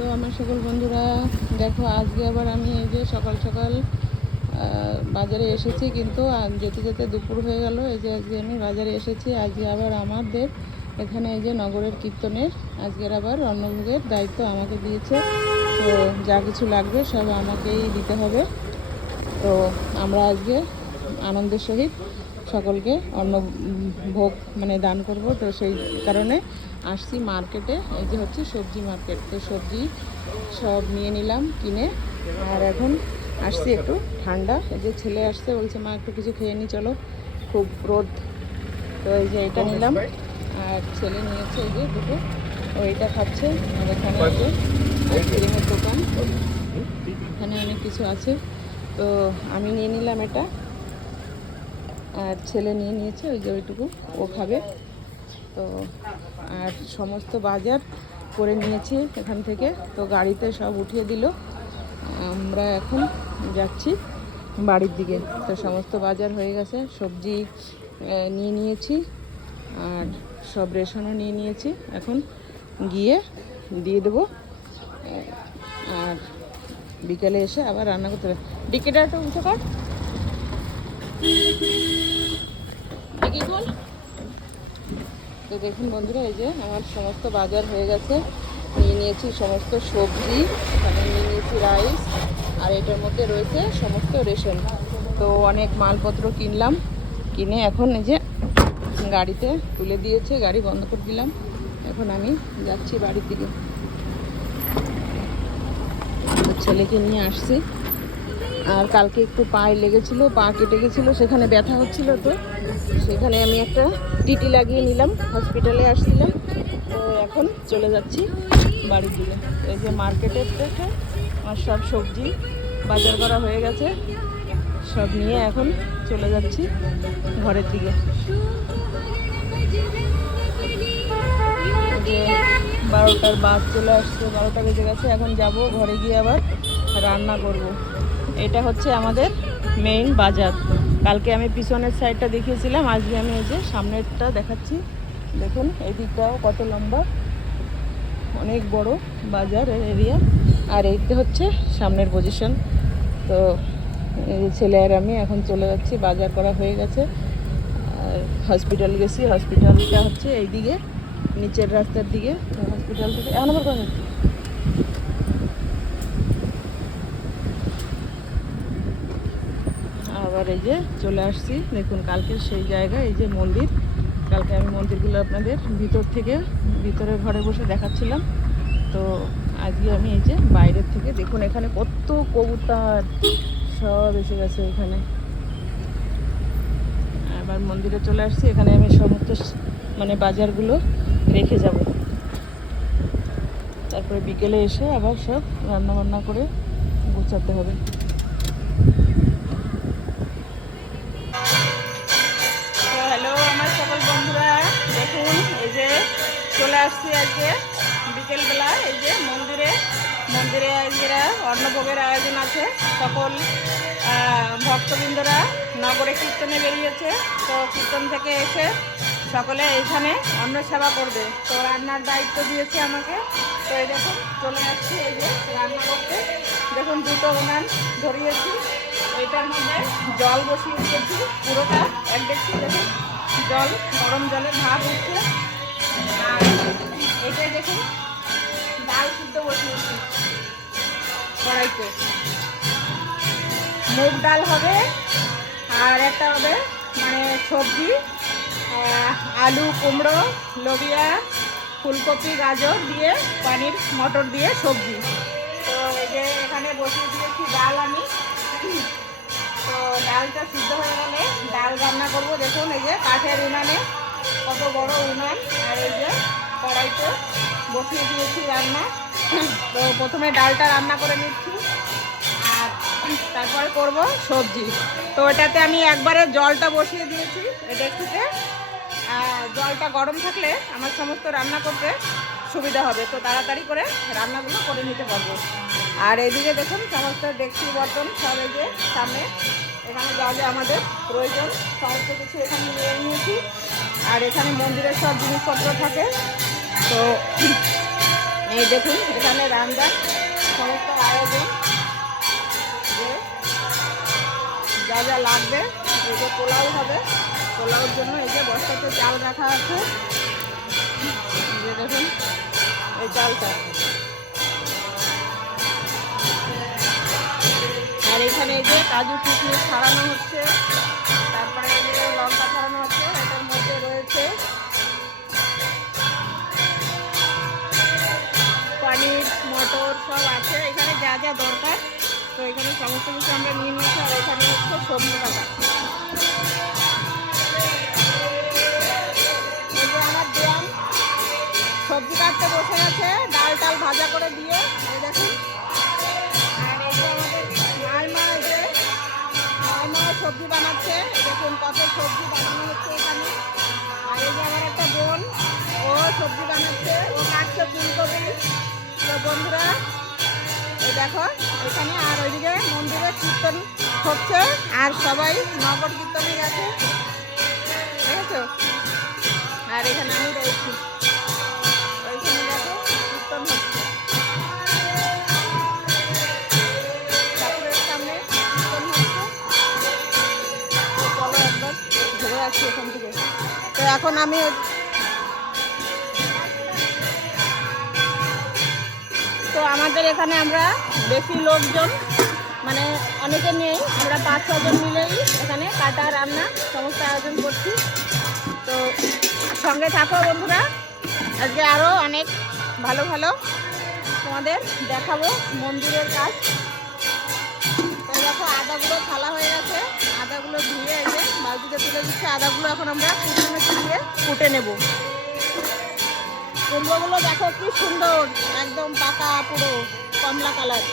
তো আমার সকল বন্ধুরা দেখো, আজকে আবার আমি এই যে সকাল সকাল বাজারে এসেছি, কিন্তু যেতে যেতে দুপুর হয়ে গেল। এই যে আজকে আমি বাজারে এসেছি। আজকে আবার আমাদের এখানে এই যে নগরের কীর্তনের আজকের আবার অন্নভোগের দায়িত্ব আমাকে দিয়েছে। তো যা কিছু লাগবে সব আমাকেই দিতে হবে। তো আমরা আজকে আনন্দের সহিত সকলকে অন্ন ভোগ মানে দান করব। তো সেই কারণে আসছি মার্কেটে। এই যে হচ্ছে সবজি মার্কেট। তো সবজি সব নিয়ে নিলাম কিনে, আর এখন আসছি একটু ঠান্ডা। এই যে ছেলে আসছে, বলছে মা একটু কিছু খেয়ে নি চলো, খুব রোদ। তো এই যে এটা নিলাম, আর ছেলে নিয়েছে এই যে দুটো, ওইটা খাচ্ছে। আর এখানে আছে আইসক্রিমের দোকান, এখানে অনেক কিছু আছে। তো আমি নিয়ে নিলাম এটা, আর ছেলে নিয়ে নিয়েছে ওই যে ওইটুকু, ও খাবে। তো আর সমস্ত বাজার করে নিয়েছি এখান থেকে। তো গাড়িতে সব উঠিয়ে দিল, আমরা এখন যাচ্ছি বাড়ির দিকে। তো সমস্ত বাজার হয়ে গেছে, সবজি নিয়ে নিয়েছি, আর সব রেশনও নিয়ে নিয়েছি। এখন গিয়ে দিয়ে দেবো, আর বিকেলে এসে আবার রান্না করতে হবে। ডিকিটা একটু উঁচু কর, ডিকি খোল। তো দেখুন বন্ধুরা, এই যে আমার সমস্ত বাজার হয়ে গেছে। নিয়ে নিয়েছি সমস্ত সবজি, এখানে নিয়ে নিয়েছি রাইস, আর এটার মধ্যে রয়েছে সমস্ত রেশন। তো অনেক মালপত্র কিনলাম, কিনে এখন এই যে গাড়িতে তুলে দিয়েছে, গাড়ি বন্ধ করে দিলাম। এখন আমি যাচ্ছি বাড়ির দিকে। তো ছেলেকে নিয়ে আসছি, আর কালকে একটু পায়ে লেগেছিলো, পা কেটে গেছিলো, সেখানে ব্যথা হচ্ছিলো। তো সেখানে আমি একটা টিটি লাগিয়ে নিলাম, হসপিটালে আসছিলাম। তো এখন চলে যাচ্ছি বাড়ির দিকে। এই যে মার্কেটের থেকে আমার সব সবজি বাজার করা হয়ে গেছে, সব নিয়ে এখন চলে যাচ্ছি ঘরের দিকে। যে 12টার বাস চলে আসছে, 12টা বেজে গেছে। এখন যাব ঘরে, গিয়ে আবার রান্না করব। এটা হচ্ছে আমাদের মেইন বাজার। কালকে আমি পিছনের সাইডটা দেখিয়েছিলাম, আজকে আমি এই যে সামনেরটা দেখাচ্ছি। দেখুন এই দিকটাও কত লম্বা, অনেক বড় বাজারের এরিয়া। আর এইটা হচ্ছে সামনের পজিশন। তো এই ছেলে আর আমি এখন চলে যাচ্ছি, বাজার করা হয়ে গেছে। আর হসপিটাল গেছি, হসপিটালটা হচ্ছে এইদিকে নিচের রাস্তার দিকে। তো হসপিটাল থেকে এখন আবার কোথায় যাচ্ছি? আবার এই যে চলে আসছি, দেখুন কালকে সেই জায়গায় এই যে মন্দির। কালকে আমি মন্দিরগুলো আপনাদের ভিতর থেকে, ভিতরে ঘরে বসে দেখাচ্ছিলাম। তো আজকে আমি এই যে বাইরের থেকে, দেখুন এখানে কত কবুতর সব এসে গেছে এখানে। আবার মন্দিরে চলে আসছি, এখানে আমি সমস্ত মানে বাজারগুলো রেখে যাব। তারপরে বিকেলে এসে আবার সব রান্না বান্না করে গোছাতে হবে। হ্যালো আমার সকল বন্ধুরা, দেখুন এই যে চলে আসছি আজকে বিকেলবেলা। এই যে মন্দিরে আজকে অন্নভোগের আয়োজন আছে। সকল ভক্তবৃন্দরা নগরে কীর্তনে বেরিয়েছে। তো কীর্তন থেকে এসে সকলে এখানে অন্ন সেবা করবে। তো রান্নার দায়িত্ব দিয়েছে আমাকে। তো এই দেখুন চলে যাচ্ছি এই যে রান্না করতে। দেখুন দুটো উনান ধরিয়েছি, এটার মধ্যে জল বসিয়ে দিয়েছি পুরোটা, এক ডেকচি। দেখুন জল, গরম জলে ভাত উঠছে। আর এটাই দেখুন ডাল সিদ্ধ বসিয়েছি কড়াইতে। মুগ ডাল হবে, আর একটা হবে মানে সবজি, আলু, কুমড়ো, লোবিয়া, ফুলকপি, গাজর দিয়ে, পানির মটর দিয়ে সবজি। তো এই যে এখানে বসিয়ে দিয়েছি ডাল আমি। তো ডালটা সিদ্ধ হয়ে গেলে ডাল রান্না করবো। দেখুন এই যে কাঠের উনানে, কত বড় উনান। আর এই যে কড়াইতে বসিয়ে দিয়েছি রান্না। তো প্রথমে ডালটা রান্না করে নিচ্ছি, আর তারপরে করব সবজি। তো এটাতে আমি একবারে জলটা বসিয়ে দিয়েছি ডেকচিতে। জলটা গরম থাকলে আমার সমস্ত রান্না করতে সুবিধা হবে, তো তাড়াতাড়ি করে রান্নাগুলো করে নিতে পারবো। আর এইদিকে দেখুন সমস্ত ডেকচি বর্তন সব এই যে সামনে, এখানে যা যা আমাদের প্রয়োজন সমস্ত কিছু এখানে নিয়ে নিয়েছি। আর এখানে মন্দিরের সব জিনিসপত্র থাকে। তো এই দেখুন এখানে রান্নার সমস্ত আয়োজন, যে যা যা লাগবে। এই যে পোলাও হবে, পোলাওর জন্য এই যে বস্তাতে চাল রাখা আছে, এই যে দেখুন এই চালটা। আর এখানে এই যে কাজু কিশমিশ ছাড়ানো হচ্ছে, তারপরে এই যে লঙ্কা ছাড়ানো হচ্ছে। এটার মধ্যে রয়েছে পনির, মটর সব আছে, এখানে যা যা দরকার। তো এখানে সমস্ত কিছু আমরা নিয়ে নিয়েছি। আর এখানে হচ্ছে সবজি কাটা। এই যে আমার দেয়ান সবজি কাটতে বসে গেছে, ডাল টাল ভাজা করে দিয়ে। এই দেখুন, আর এই যে আমাদের মাইমা, এই যে মাইমা সবজি বানাচ্ছে। দেখুন কত সবজি বানানো হচ্ছে এখানে। আর এই যে আমার একটা বোন, ও সবজি বানাচ্ছে, ও কাটছে ফুলকপি। তো বন্ধুরা এই দেখো এখানে। আর ওইদিকে মন্দিরে কীর্তন হচ্ছে, আর সবাই নগর কীর্তনে গেছে, ঠিক আছে। আর এখানে আমি রয়েছি, ওইখানে দেখো কীর্তন হচ্ছে, ঠাকুরের সামনে কীর্তন হচ্ছে। তো চলো একবার ঘুরে আসছি এখান থেকে। তো এখন আমি তো আমাদের এখানে আমরা বেশি লোকজন, মানে অনেকে নেই, আমরা 5-6 জন মিলেই এখানে কাটা রান্না সমস্ত আয়োজন করছি। তো সঙ্গে থাকো বন্ধুরা, আজকে আরও অনেক ভালো ভালো তোমাদের দেখাবো মন্দিরের কাজ। তো দেখো আদাগুলো থালা হয়ে গেছে, আদাগুলো ধুয়ে এই যে বালতিতে তুলে দিচ্ছে। আদাগুলো এখন আমরা কুটুমে দিয়ে কুটে নেব। কুমড়োগুলো দেখো কি সুন্দর, একদম পাকা, পুরো কমলা কালার।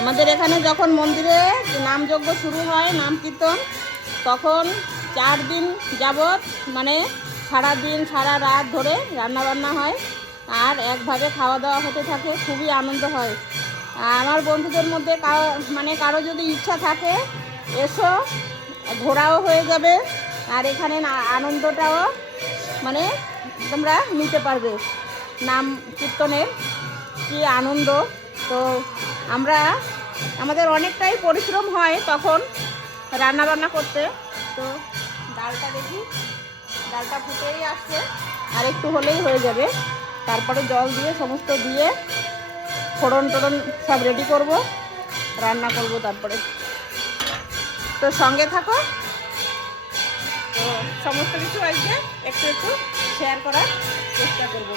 আমাদের এখানে যখন মন্দিরে নামযজ্ঞ শুরু হয়, নাম কীর্তন, তখন 4 দিন যাবৎ, মানে সারা দিন সারা রাত ধরে রান্নাবান্না হয়, আর একভাবে খাওয়া দাওয়া হতে থাকে। খুবই আনন্দ হয়। আমার বন্ধুদের মধ্যে কারো যদি ইচ্ছা থাকে, এসো, ঘোরাও হয়ে যাবে, আর এখানে আনন্দটাও মানে তোমরা নিতে পারবে। নাম কীর্তনের কি আনন্দ! তো আমাদের অনেকটাই পরিশ্রম হয় তখন রান্নাবান্না করতে। তো ডালটা দেখি, ডালটা ফুটেই আসছে, আর একটু হলেই হয়ে যাবে। তারপরে জল দিয়ে সমস্ত দিয়ে ফোড়ন টোড়ন সব রেডি করব, রান্না করব তারপরে। তো সঙ্গে থাকো। তো সমস্ত কিছু আজকে একটু একটু শেয়ার করার চেষ্টা করব।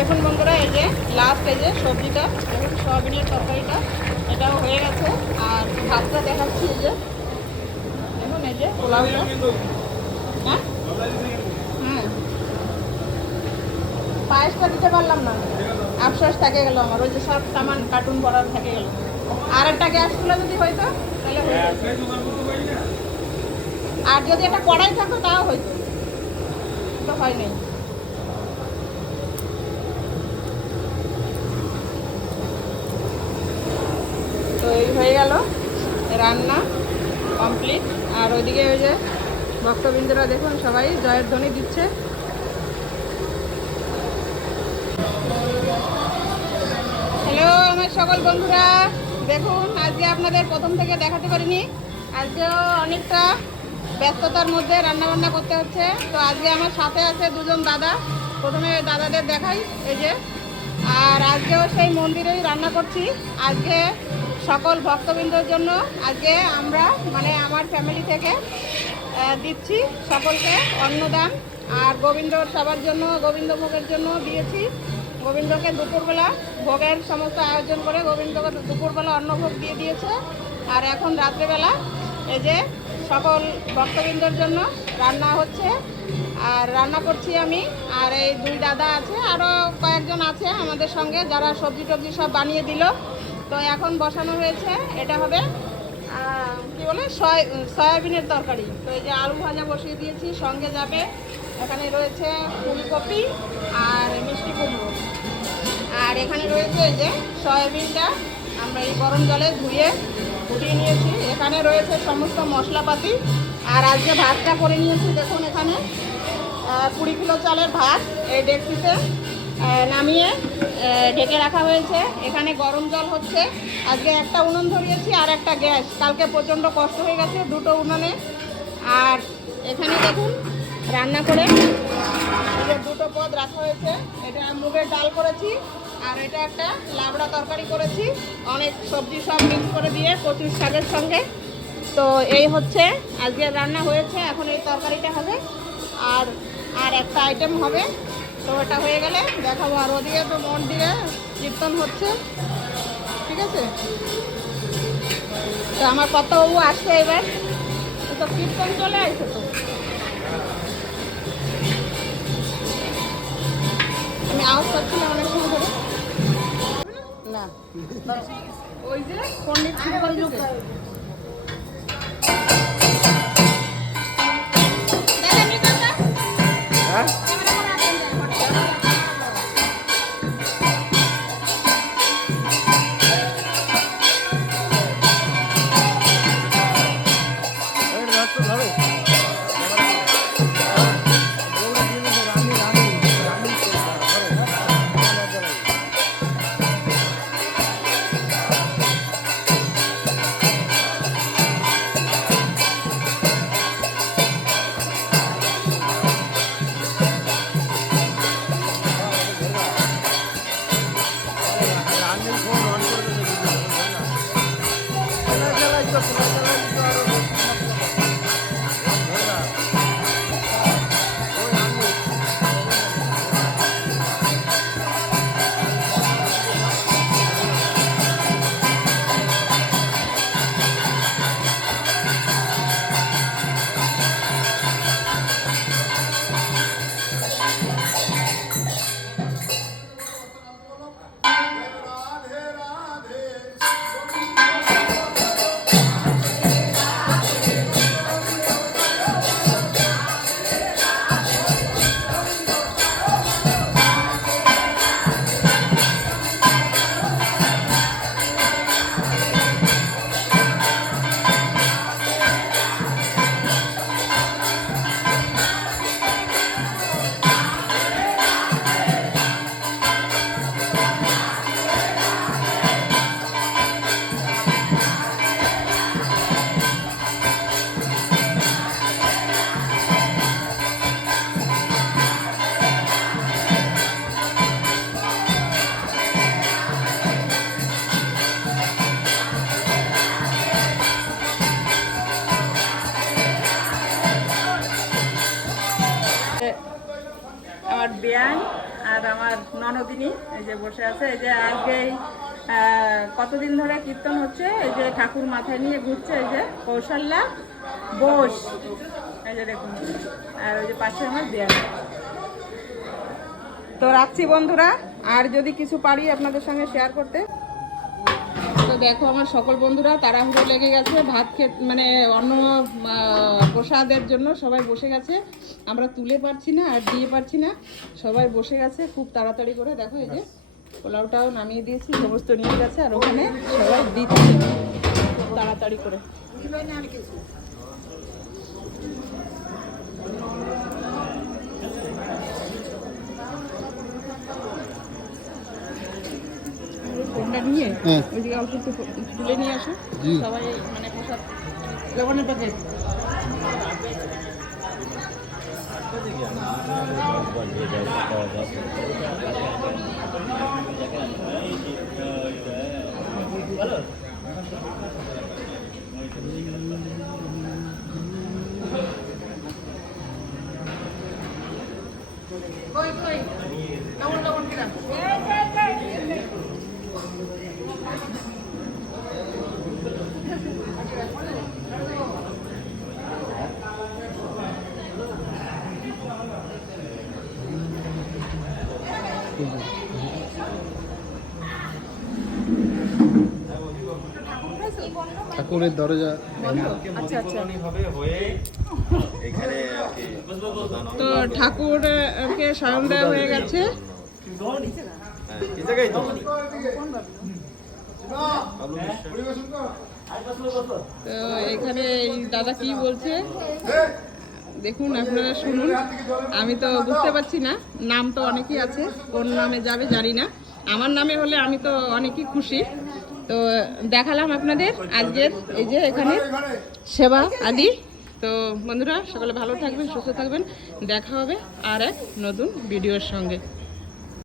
দেখুন বন্ধুরা, এই যে লাস্ট এই যে সবজিটা, দেখুন সয়াবিনের তরকারিটা, এটাও হয়ে গেছে। আর ভাতটা দেখাচ্ছি, এই যে দেখুন, এই যে পোলাওটা। হ্যাঁ হ্যাঁ, পায়েসটা দিতে পারলাম না, আফসোস থেকে গেল আমার। ওই যে সব সামান কার্টুন করার থেকে গেল। আর একটা গ্যাস চুলা যদি হয়তো তাহলে হয়ে যেত। আর যদি একটা কড়াই থাকতো তাও হয়তো, তো হয় নাই। তো এই হয়ে গেল রান্না কমপ্লিট। আর ওইদিকে ওই যে ভক্তবৃন্দরা দেখুন সবাই জয়ের ধ্বনি দিচ্ছে। হ্যালো আমার সকল বন্ধুরা, দেখুন আজকে আপনাদের প্রথম থেকে দেখাতে পারিনি, আজকেও অনেকটা ব্যস্ততার মধ্যে রান্নাবান্না করতে হচ্ছে। তো আজকে আমার সাথে আছে 2 জন দাদা। প্রথমে দাদাদের দেখাই, এই যে। আর আজকেও সেই মন্দিরেই রান্না করছি। আজকে সকল ভক্তবৃন্দর জন্য আজকে আমরা, মানে আমার ফ্যামিলি থেকে দিচ্ছি সকলকে অন্নদান। আর গোবিন্দর সবার জন্য, গোবিন্দ ভোগের জন্য দিয়েছি। গোবিন্দকে দুপুরবেলা ভোগের সমস্ত আয়োজন করে গোবিন্দকে দুপুরবেলা অন্নভোগ দিয়ে দিয়েছে। আর এখন রাত্রেবেলা এই যে সকল ভক্তবৃন্দর জন্য রান্না হচ্ছে। আর রান্না করছি আমি, আর এই দুই দাদা আছে, আরও কয়েকজন আছে আমাদের সঙ্গে যারা সবজি টবজি সব বানিয়ে দিল। তো এখন বসানো হয়েছে, এটা হবে কি বলে সয়াবিনের তরকারি। তো এই যে আলু ভাজা বসিয়ে দিয়েছি, সঙ্গে যাবে এখানে রয়েছে ফুলকপি আর মিষ্টি কুমড়ো, আর এখানে রয়েছে এই যে সয়াবিনটা আমরা এই গরম জলে ধুয়ে ফুটিয়ে নিয়েছি। এখানে রয়েছে সমস্ত মশলাপাতি, আর আজকে ভাতটা করে নিয়েছি। দেখুন এখানে 20 কিলো চালের ভাত এই ডেকচিতে নামিয়ে ঢেকে রাখা হয়েছে। এখানে গরম জল হচ্ছে। আজকে একটা উনুন ধরিয়েছি আর একটা গ্যাস, কালকে প্রচণ্ড কষ্ট হয়ে গেছে দুটো উনুনে। আর এখানে দেখুন রান্না করে দুটো পদ রাখা হয়েছে। এটা মুগের ডাল করেছি, আর এটা একটা লাবড়া তরকারি করেছি, অনেক সবজি সব মিক্স করে দিয়ে কচুর শাকের সঙ্গে। তো এই হচ্ছে আজকে রান্না হয়েছে। এখন এই তরকারিটা হবে, আর আর একটা আইটেম হবে। তো ওটা হয়ে গেলে দেখাবো। আর ওদিকে তো মন দিয়ে কীর্তন হচ্ছে, ঠিক আছে। তো আমার কত বাবু আসছে এবার, তো কীর্তন চলে আসছে। তো আমি আওয়াজ পাচ্ছি না অনেক সময় ধরে, না ওই যে পণ্ডিত কীর্তন দিচ্ছে। আমার বেয়ান আর আমার ননদিনী এই যে বসে আছে। এই যে আজকে কতদিন ধরে কীর্তন হচ্ছে, এই যে ঠাকুর মাথায় নিয়ে ঘুরছে, এই যে কৌশল্যা বোস, এই যে দেখুন। আর ওই যে পাশে আমার বেয়ান। তো রাখছি বন্ধুরা, আর যদি কিছু পারি আপনাদের সঙ্গে শেয়ার করতে। তো দেখো আমার সকল বন্ধুরা তাড়াহুড়ো লেগে গেছে ভাত খেতে, মানে অন্ন প্রসাদের জন্য সবাই বসে গেছে। আমরা তুলে পারছি না আর দিয়ে পারছি না, সবাই বসে গেছে খুব তাড়াতাড়ি করে। দেখো এই যে পোলাওটাও নামিয়ে দিয়েছি, সমস্ত নিয়ে গেছে, আর ওখানে সবাই দিচ্ছে খুব তাড়াতাড়ি করে। ফোনটা নিয়ে ওইদিকে অল্প একটু তুলে নিয়ে আসো সবাই, মানে প্রসাদ লবণের প্যাকেট। কই কই লবণ লবণ কিনা ঠাকুরের দরজা আচ্ছা আচ্ছা এখানে তো ঠাকুরকে স্বয়ং দেওয়া হয়ে গেছে। এই জায়গায় তো তো এখানে এই দাদা কি বলছে দেখুন, আপনারা শুনুন। আমি তো বুঝতে পারছি না, নাম তো অনেকই আছে, কোন নামে যাবে জানি না। আমার নামে হলে আমি তো অনেকই খুশি। তো দেখালাম আপনাদের আজকের এই যে এখানে সেবা আদি। তো বন্ধুরা সকলে ভালো থাকবেন, সুস্থ থাকবেন, দেখা হবে আর এক নতুন ভিডিওর সঙ্গে।